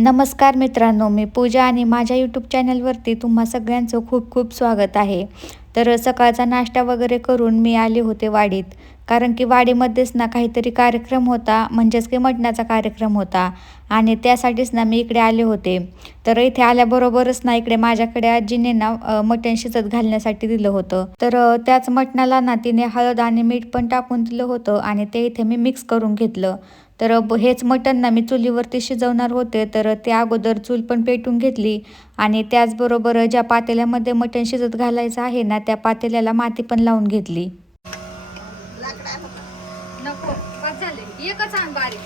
नमस्कार मित्रांनो, मी पूजा आणि माझ्या यूट्यूब चॅनलवरती तुम्हा सगळ्यांचं खूप खूप स्वागत आहे. तर सकाळचा नाश्ता वगैरे करून मी आले होते वाडीत. कारण की वाडीमध्येच ना काहीतरी कार्यक्रम होता, म्हणजेच की मटणाचा कार्यक्रम होता आणि त्यासाठीच ना मी इकडे आले होते. तर इथे आल्याबरोबरच ना इकडे माझ्याकडे आजीने ना मटण शिजत घालण्यासाठी दिलं होतं. तर त्याच मटणाला ना तिने हळद आणि मीठ पण टाकून दिलं होतं आणि ते इथे मी मिक्स करून घेतलं. तर हेच मटण ना मी चुलीवरती शिजवणार होते, तर त्या अगोदर चूल पण पेटून घेतली आणि त्याचबरोबर ज्या पातेल्यामध्ये मटण शिजत घालायचं आहे ना, त्या पातेल्याला माती पण लावून घेतली. नको बस झाले एकच आण बारीक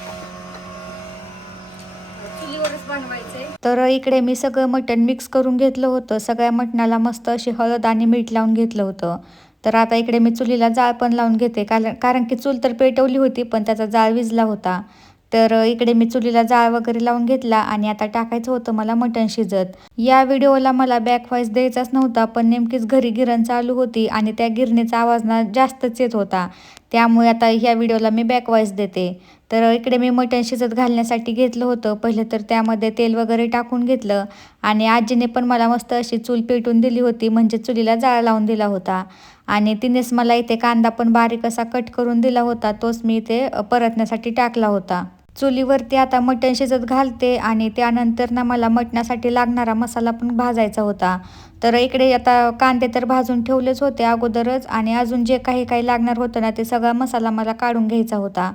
चुलीवरच बनवायचंय. तर इकडे मी सगळं मटण मिक्स करून घेतलं होतं. सगळ्या मटणाला मस्त अशी हळद आणि मीठ लावून घेतलं होतं. तर आता इकडे मी चुलीला जाळ पण लावून घेते, कारण की चूल तर पेटवली होती पण त्याचा जाळ विझला होता. तर इकडे मी चुलीला जाळ वगैरे लावून घेतला आणि आता टाकायचं होतं मला मटण शिजत. या व्हिडिओला मला बॅक व्हॉइस द्यायचाच नव्हता, पण नेमकीच घरी गिरण चालू होती आणि त्या गिरणीचा आवाज ना जास्तच येत होता. त्यामुळे आता ह्या व्हिडिओला मी बॅक व्हॉइस देते. तर इकडे मी मटण शिजत घालण्यासाठी घेतलं होतं. पहिले तर त्यामध्ये तेल वगैरे टाकून घेतलं आणि आजीने पण मला मस्त अशी चूल पेटून दिली होती, म्हणजे चुलीला जाळ लावून दिला होता. आणि तिनेच मला इथे कांदा पण बारीक असा कट करून दिला होता, तोच मी इथे परतण्यासाठी टाकला होता. चुलीवरती आता मटण शिजत घालते आणि त्यानंतर ना मला मटणासाठी लागणारा मसाला पण भाजायचा होता. तर इकडे आता कांदे तर भाजून ठेवलेच होते अगोदरच आणि अजून जे काही काही लागणार होतं ना, ते सगळा मसाला मला काढून घ्यायचा होता.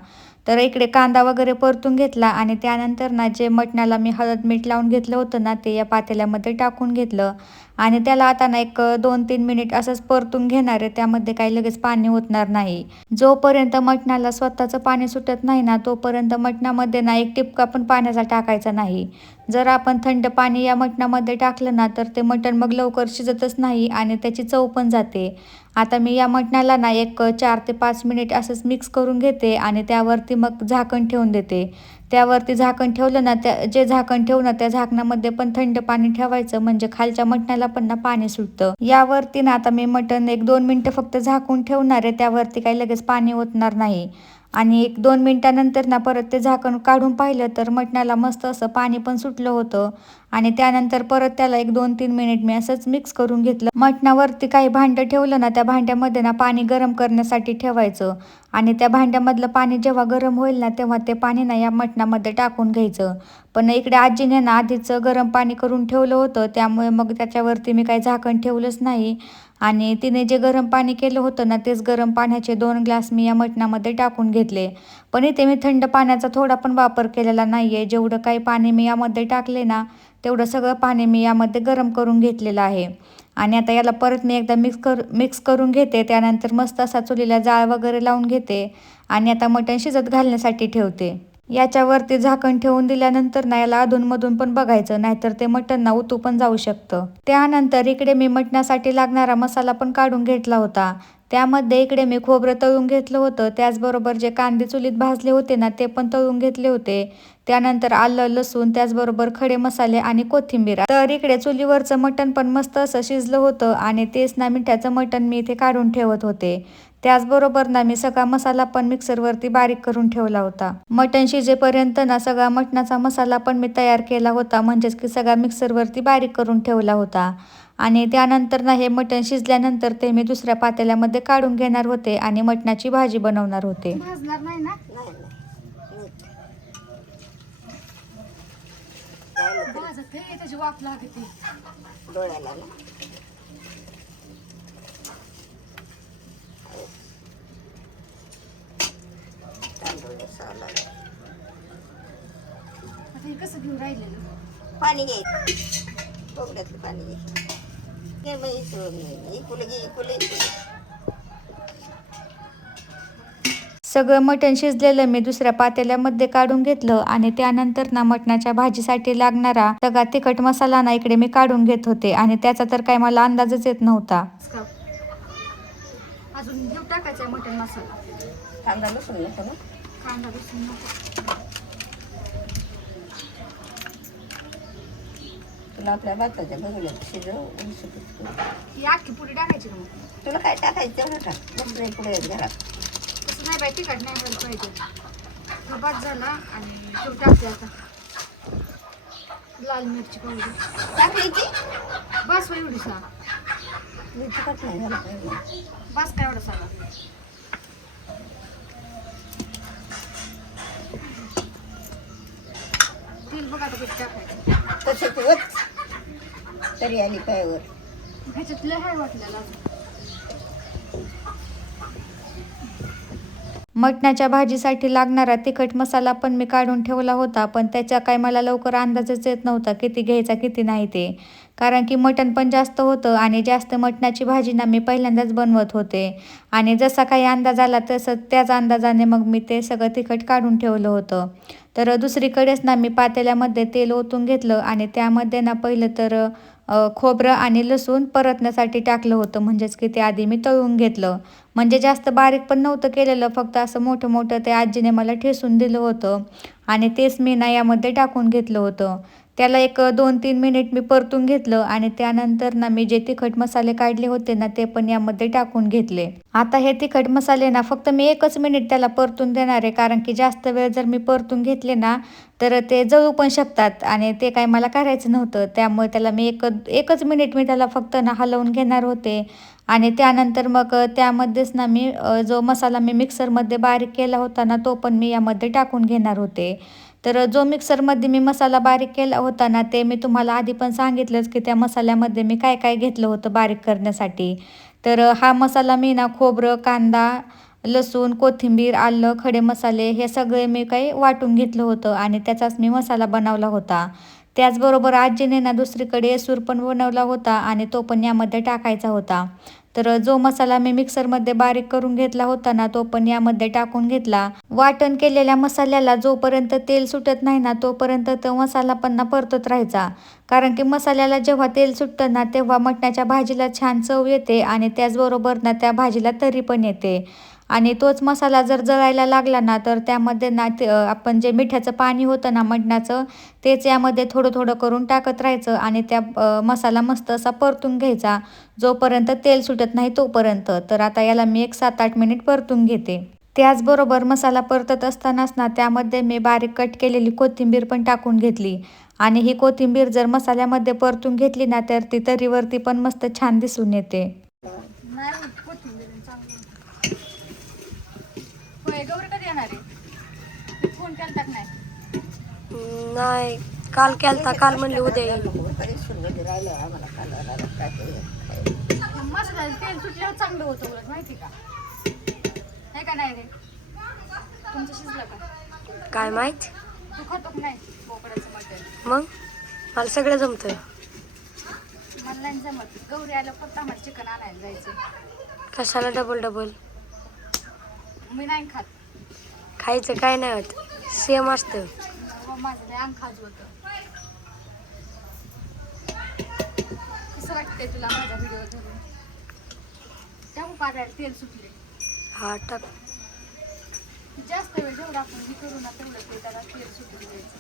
तर इकडे कांदा वगैरे परतून घेतला आणि त्यानंतर ना जे मटणाला मी हळद मीठ लावून घेतलं होतं ना, ते या पातेल्यामध्ये टाकून घेतलं आणि त्याला आता ना एक 2-3 मिनिट असंच परतून घेणार आहे. त्यामध्ये काही लगेच पाणी ओतणार नाही. जोपर्यंत मटणाला स्वतःचं पाणी सुटत नाही ना, तोपर्यंत मटणामध्ये ना एक टिपका पण पाण्याचा टाकायचा नाही. जर आपण थंड पाणी या मटणामध्ये टाकलं ना, तर ते मटण मग लवकर शिजतच नाही आणि त्याची चव पण जाते. आता मी या मटणाला ना एक 4 ते 5 मिनिट असंच मिक्स करून घेते आणि त्यावरती मग झाकण ठेवून देते. त्यावरती झाकण ठेवलं ना, जे झाकण ठेवू ना त्या झाकणामध्ये पण थंड पाणी ठेवायचं, म्हणजे खालच्या मटणाला पण ना पाणी सुटतं. यावरती ना आता मी मटण 1-2 मिनिटं फक्त झाकून ठेवणार आहे. त्यावरती काही लगेच पाणी ओतणार नाही. आणि 1-2 मिनिटानंतर ना परत ते झाकण काढून पाहिलं तर मटणाला मस्त असं पाणी पण सुटलं होतं आणि त्यानंतर परत त्याला 1-2-3 मिनिट मी असंच मिक्स करून घेतलं. मटणावरती काही भांडं ठेवलं ना, त्या भांड्यामध्ये ना पाणी गरम करण्यासाठी ठेवायचं आणि त्या भांड्यामधलं पाणी जेव्हा गरम होईल ना, तेव्हा ते पाणी ना या मटणामध्ये टाकून घ्यायचं. पण इकडे आजीने ना आधीच गरम पाणी करून ठेवलं होतं, त्यामुळे मग त्याच्यावरती मी काही झाकण ठेवलंच नाही आणि तिने जे गरम पाणी केलं होतं ना, तेच गरम पाण्याचे 2 ग्लास मी या मटणामध्ये टाकून घेतले. पण इथे मी थंड पाण्याचा थोडा पण वापर केलेला नाही आहे. जेवढं काही पाणी मी यामध्ये टाकले ना, तेवढं सगळं पाणी मी यामध्ये गरम करून घेतलेलं आहे. आणि आता याला परत मी एकदा मिक्स करून घेते. त्यानंतर मस्त असा चुलीला जाळ वगैरे लावून घेते आणि आता मटण शिजत घालण्यासाठी ठेवते. याच्यावरती झाकण ठेवून दिल्यानंतर ना याला अधूनमधून पण बघायचं, नाहीतर ते मटण ना उतू पण जाऊ शकतं. त्यानंतर इकडे मी मटणासाठी लागणारा मसाला पण काढून घेतला होता. त्यामध्ये इकडे मी खोबरं तळून घेतलं होतं, त्याचबरोबर जे कांदे चुलीत भाजले होते ना, ते पण तळून घेतले होते. त्यानंतर आलं, लसूण, त्याचबरोबर खडे मसाले आणि कोथिंबीर. तर इकडे चुलीवरचं मटण पण मस्त असं शिजलं होतं आणि तेच ना मिठाचं मटण मी इथे काढून ठेवत होते. त्याचबरोबर ना मी सगळा मसाला पण मिक्सरवरती बारीक करून ठेवला होता. मटण शिजेपर्यंत ना सगळा मटणाचा मसाला पण मी तयार केला होता, म्हणजेच की सगळा मिक्सरवरती बारीक करून ठेवला होता. आणि त्यानंतर ना हे मटण शिजल्यानंतर ते मी दुसऱ्या पातेल्यामध्ये काढून घेणार होते आणि मटणाची भाजी बनवणार होते. भाजणार नाही ना. भाजत हे त्याची वाफ लागते डोळ्याला ना. आता हे कसं घेऊन राहिलेलं पाणी घ्यायचं, कोकड्यातलं पाणी घ्यायचं. सगळं मटण शिजलेलं मी दुसऱ्या पातेल्यामध्ये काढून घेतलं आणि त्यानंतर ना मटणाच्या भाजीसाठी लागणारा सगळा तिखट मसाला ना इकडे मी काढून घेत होते आणि त्याचा तर काही मला अंदाजच येत नव्हता. अजून घेऊ टाकायचा मटण मसाला. कांदा लसूण नको ना. कांदा लसूण नको. तुला आपल्या भाताच्या बघूयात शिजव ही अख्खी पुडी टाकायची ना. तुला काय टाकायचं तेवढं टाक. मस्त नाही पुढे घरात तसं नाही बाई, तिखट नाही व्हायला पाहिजे. भात झाला आणि तूप टाकते आता. लाल मिरची पावडर टाकायची बस एवढी सा मिरची कट नाही झालं पाहिजे. बस काय एवढं सगळं तेल बघा आता किती टाकायचं तसंच वच तरी आली पायावर. ह्याच्यात लय हाय वाटलेला मटणाच्या भाजीसाठी लागणारा तिखट मसाला पण मी काढून ठेवला होता, पण त्याचा काय मला लवकर अंदाजच येत नव्हता किती घ्यायचा किती नाही ते. कारण की मटण पण जास्त होतं आणि जास्त मटणाची भाजी ना मी पहिल्यांदाच बनवत होते आणि जसा काही अंदाज आला तसं त्याच अंदाजाने मग मी ते सगळं तिखट काढून ठेवलं होतं. तर दुसरीकडेच ना मी पातेल्यामध्ये तेल ओतून घेतलं आणि त्यामध्ये ना पहिलं तर खोबरं आणि लसूण परतण्यासाठी टाकलं होतं, म्हणजेच की ते आधी मी तळून घेतलं. म्हणजे जास्त बारीक पण नव्हतं केलेलं, फक्त असं मोठं मोठं ते आजीने मला ठेसून दिलं होतं आणि तेच मी ना यामध्ये टाकून घेतलं होतं. त्याला एक 2-3 मिनिट मी परतून घेतलं आणि त्यानंतर ना मी जे तिखट मसाले काढले होते ना ते पण यामध्ये टाकून घेतले. आता हे तिखट मसाले ना फक्त मी 1च मिनिट त्याला परतून देणार आहे, कारण की जास्त वेळ जर मी परतून घेतले ना तर ते जळू पण शकतात आणि ते काय मला करायचं नव्हतं. त्यामुळे त्याला मी एकच मिनिट मी त्याला फक्त ना हलवून घेणार होते आणि त्यानंतर मग त्यामध्येच ना मी जो मसाला मी मिक्सरमध्ये बारीक केला होता ना तो पण मी यामध्ये टाकून घेणार होते. तर जो मिक्सरमध्ये मी मसाला बारीक केला होता ना ते मी तुम्हाला आधी पण सांगितलंच की त्या मसाल्यामध्ये मी काय काय घेतलं होतं बारीक करण्यासाठी. तर हा मसाला मी ना खोबरं, कांदा, लसूण, कोथिंबीर, आलं, खडे मसाले हे सगळे मी काही वाटून घेतलं होतं आणि त्याचाच मी मसाला बनवला होता. त्याचबरोबर आजीने ना दुसरीकडे सूर पण बनवला होता आणि तो पण यामध्ये टाकायचा होता. तर जो मसाला मी मिक्सरमध्ये बारीक करून घेतला होता ना तो पण यामध्ये टाकून घेतला. वाटण केलेल्या मसाल्याला जोपर्यंत तेल सुटत नाही ना तोपर्यंत तो मसाला पण ना परतत राहायचा. कारण की मसाल्याला जेव्हा तेल सुटतं ना तेव्हा मटणाच्या भाजीला छान चव येते आणि त्याचबरोबर ना त्या भाजीला तरी पण येते. आणि तोच मसाला जर जळायला लागला ना तर त्यामध्ये ना आपण जे मिठाचं पाणी होतं ना मटणाचं तेच यामध्ये थोडं थोडं करून टाकत राहायचं आणि त्या मसाला मस्त असा परतून घ्यायचा जोपर्यंत तेल सुटत नाही तोपर्यंत. तर आता याला मी एक 7-8 मिनिट परतून घेते. त्याचबरोबर मसाला परतत असतानाच ना त्यामध्ये मी बारीक कट केलेली कोथिंबीर पण टाकून घेतली आणि ही कोथिंबीर जर मसाल्यामध्ये परतून घेतली ना तर ती तरीवरती पण मस्त छान दिसून येते. नाही कोथिंबीर चांगली होय. गौरी कधी येणार आहे? फोन केला नाही? नाही, काल केलता. काल म्हणले उद्या येईल. राहिलं आम्हाला खायला काय मसाला तेल सुटल्यावर चांगलं होतं उलट माहिती का? हे का नाही रे? तुमचं शिजलं का? काय माहित. तू खातो की नाही बोकडाचं मटण? मग मला सगळं जमतंय. मला नाही जमत. गौरी आलं फक्त आम्हाला चिकन आणायला जायचं. कशाला डबल डबल मी नाही खात. खायचं काय नाही होत, सेम असतं. माझं अंग खाज होतं. कसं वाटतंय तुला माझा व्हिडिओ धरून? टाकू पाण्यात तेल सुटले. हा टाक. जास्त वेळ जेवढा आपण हे करू ना तेवढं ते त्याला तेल सुटून द्यायचं.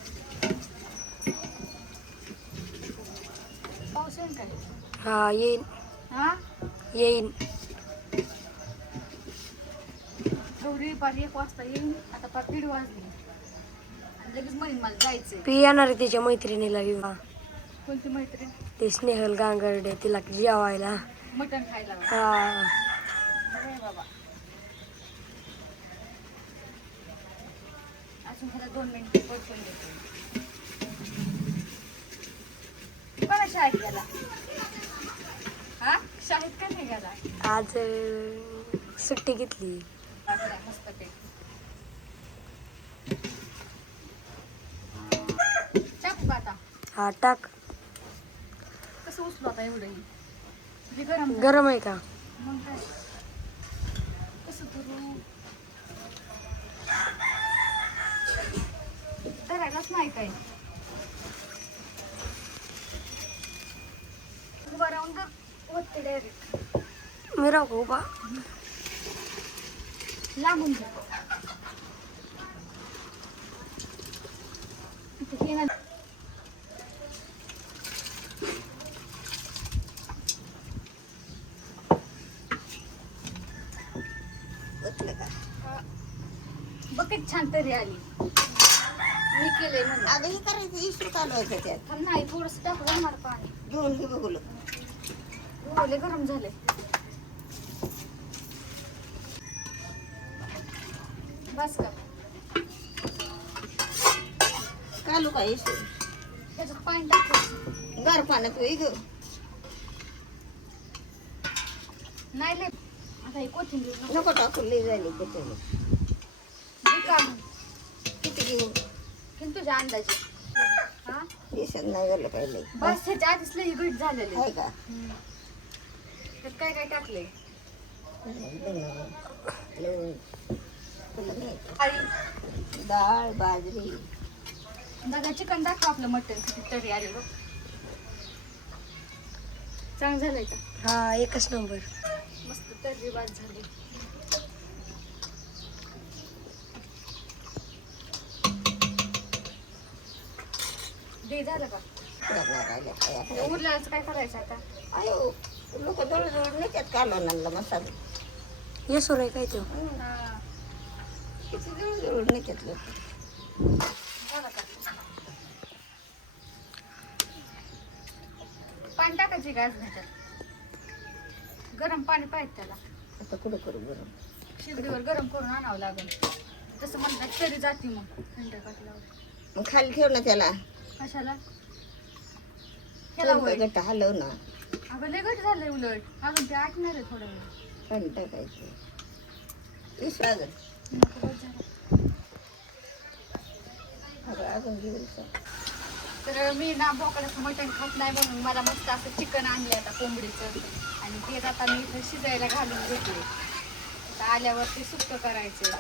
पाऊस येईल काय? हा येईन. हा येईन. गौरी पार 1 वाजता येईन. आता पार 1:30 वाजली आणि लगेच म्हणेन मला जायचंय. पी येणार आहे तिच्या मैत्रिणीला घेऊन. कोणती मैत्रीण? ते स्नेहल गांगर्डे, तिला जेवायला. मटण खायला. हा बाबा अजून ह्याला 2 मिनिट परतून देते. कोणा शाळेत गेला? हा शाळेत का नाही गेला? आज सुट्टी घेतली. मस्त ते टाकू का आता? हा टाक. कसं उचलू आता एवढंही? गरम गरम आहे का? मग काय कसं करू? धरायलाच नाही काय. उभा राहून तर होते डायरेक्ट. मी राहू उभा. लांबून घे. हे ना बसलं का? बघ किती छान तरी आली. मी केलंय म्हणलं. अगं हे करायचं इशू कालवायचं त्यात थांब नाही थोडंसं टाकू जाणार पाणी. घेऊन घे बघूलं लय गरम झाले. बस का कालू काय इशू त्याच्यात पाणी टाकायचं. गार पाण्यात होई ग नाही लय आता हे कोथिंबीर नको. नको टाकून लई झाली त्याच्याने हे काढून किती घेऊ किती तुझ्या अंदाजे. हा बेसन नाही झालं काय लई बस ह्याच्या आधीच लई घट झालेले. आहे का त्यात काय काय टाकले. डाळ बाजरी दादा चिकन दाखव आपलं मटण किती तरी आले बघ. चांगलं झालंय का. हा एकच नंबर. मस्त तर्री बाद झाली. दे झालं का. उरल्याचं काय करायचं आता. अयो लोक जवळ नेत्यात कालवणाला मसाला ये सुरू आहे काय तो. हा. किती जवळ नेत्यात लोक झालं का. पाणी टाकायची गॅस ह्याच्यात. गरम पाणी पाहिजे त्याला. आता कुठं करू बरं शिगडीवर गरम करून आणावं लागेल. तसं म्हणतात तरी जाते मग थंड टाकल्यावर. मग खाली ठेव ना त्याला कशाला ह्याला थोडं वय. गट्टा हलव ना अगं लय घट झालंय उलट. अजून ते आटणार आहे थोडा वेळ. पाणी टाकायचं विश्वास नको बस झालं. अजून घेऊन तर मी ना बोकडाचं मटण खात नाही म्हणून मला मस्त असं चिकन आणलं आता कोंबडीचं. आणि ते आता मी इथं शिजायला घालून घेतले. आता आल्यावर ते सुक्क करायचं.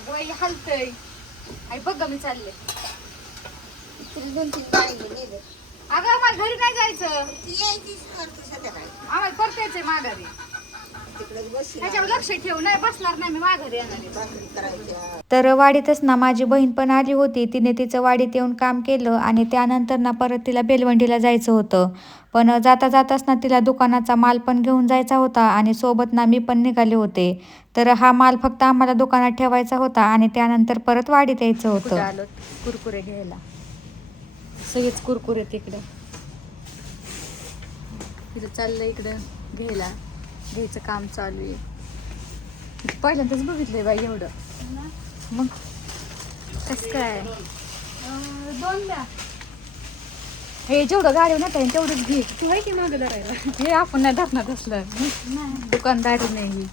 अगं बाई हलतंय. आई बघ गं मी चालले. तरी 2-3 बाळी गेले अगं आम्हाला घरी नाही जायचं. ती यायचीच करतो संध्याकाळी आम्हाला परत यायचंय माघारी. तिकडे बसली त्याच्यावर लक्ष ठेव. नाही बसणार नाही मी माघारी येणार आहे. भाकरी करायच्या तर वाडीतच ना माझी बहीण पण आली होती. तिने तिचं वाडीत येऊन काम केलं आणि त्यानंतर ना परत तिला बेलवंडीला जायचं होतं. पण जाता जाताच ना तिला दुकानाचा माल पण घेऊन जायचा होता आणि सोबत ना मी पण निघाले होते. तर हा माल फक्त आम्हाला दुकानात ठेवायचा होता आणि त्यानंतर परत वाडीत यायचं होतं. आलो कुरकुरे घ्यायला. सगळेच कुरकुरे तिकडे. तिथं चाललं इकडं घ्यायचं काम चालू आहे. पहिल्यांदाच बघितलंय बाई एवढं. मग कसं काय 2 द्या. हे जेवढं गाडी नाही काय तेवढंच घे. तू आहे की मागं धरायला. हे आपण नाही धरणार असलं. दुकानदारी नाही ही.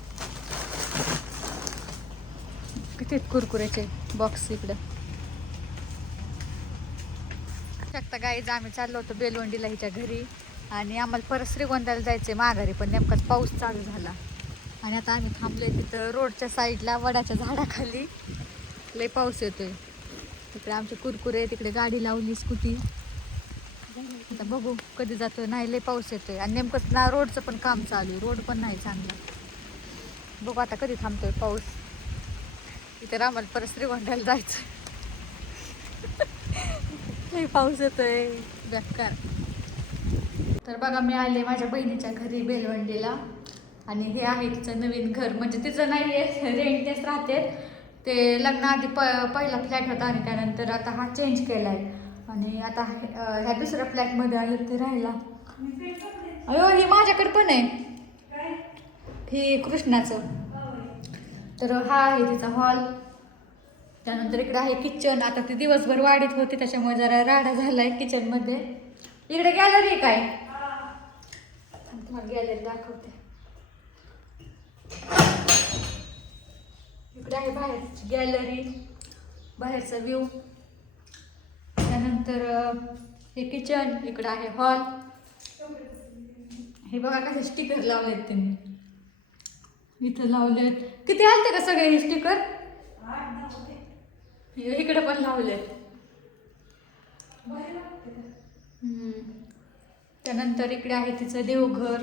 किती कुरकुऱ्याचे बॉक्स इकडं. शकता गाईज आम्ही चाललो होतो बेलवंडीला हिच्या घरी. आणि आम्हाला परत श्रीगोंद्याला जायचंय माघारी. पण नेमकाच पाऊस चालू झाला. आणि आता आम्ही थांबलोय तिथं रोडच्या साईडला वडाच्या झाडाखाली. लय पाऊस येतोय. तिकडे आमचे कुरकुरे तिकडे गाडी लावली स्कूटी. आता बघू कधी जातोय. नाही लय पाऊस येतोय आणि नेमकंच ना रोडचं पण काम चालू आहे. रोड पण नाही चांगला. बघू आता कधी थांबतोय पाऊस. इथे आम्हाला परत श्रीगोंद्याला जायचं. लय पाऊस येतोय बेकार. तर बघा मी आले माझ्या बहिणीच्या घरी बेलवंडीला. आणि हे आहे तिचं नवीन घर. म्हणजे तिचं नाही आहे रेंटनेच राहते. ते लग्नाआधी पहिला फ्लॅट होता आणि त्यानंतर आता हा चेंज केला आहे. आणि आता ह्या दुसऱ्या फ्लॅटमध्ये आले ते राहायला. अयो ही माझ्याकडे पण आहे. ही कृष्णाचं. तर हा आहे तिचा हॉल. त्यानंतर इकडे आहे किचन. आता ती दिवसभर वाढीत होती त्याच्यामुळे जरा राडा झालाय किचनमध्ये. इकडे गॅलरी काय तुम्हाला गॅलरी दाखवते. इकडे आहे बाहेरची गॅलरी. बाहेरचा व्ह्यू. त्यानंतर हे किचन. इकडं आहे हॉल. हे बघा कसे स्टिकर लावलेत त्यांनी. इथं लावलेत. किती आलते का सगळे हे स्टिकर. इकडे पण लावलेत. त्यानंतर इकडे आहे तिचं देवघर.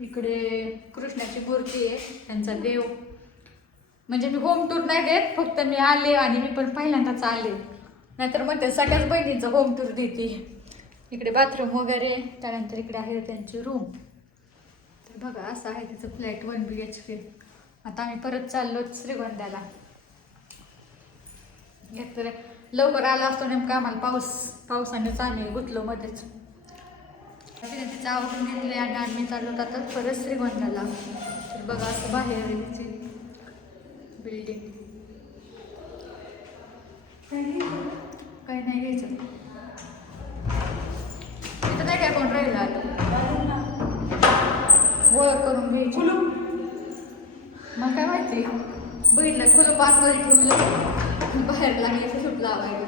इकडे कृष्णाची मूर्ती आहे त्यांचा देव. म्हणजे मी होम टूर नाही देत. फक्त मी आले आणि मी पण पहिल्यांदाच आले. नाहीतर म्हणते सगळ्याच बहिणींचं होम टूर देते. इकडे बाथरूम वगैरे. त्यानंतर इकडे आहे त्यांची रूम. तर बघा असं आहे तिचं फ्लॅट 1 BHK. आता आम्ही परत चाललो श्रीगोंद्याला. एकतर लवकर आला असतो नेमका आम्हाला पावसाने चालू गुतलो मध्येच. तिने तिचं आवडून घेतले आणि आम्ही चाललो होता तर परत श्रीगोंद्याला. तर बघा असं बाहेर तिची बिल्डिंग. काही नाही घ्यायचं तिथं नाही काय कोण राहिला ओळख करून घ्यायची. मग काय माहिती बघितलं खुलं पातळी ठेवलं बाहेर लागली सुट लावायला.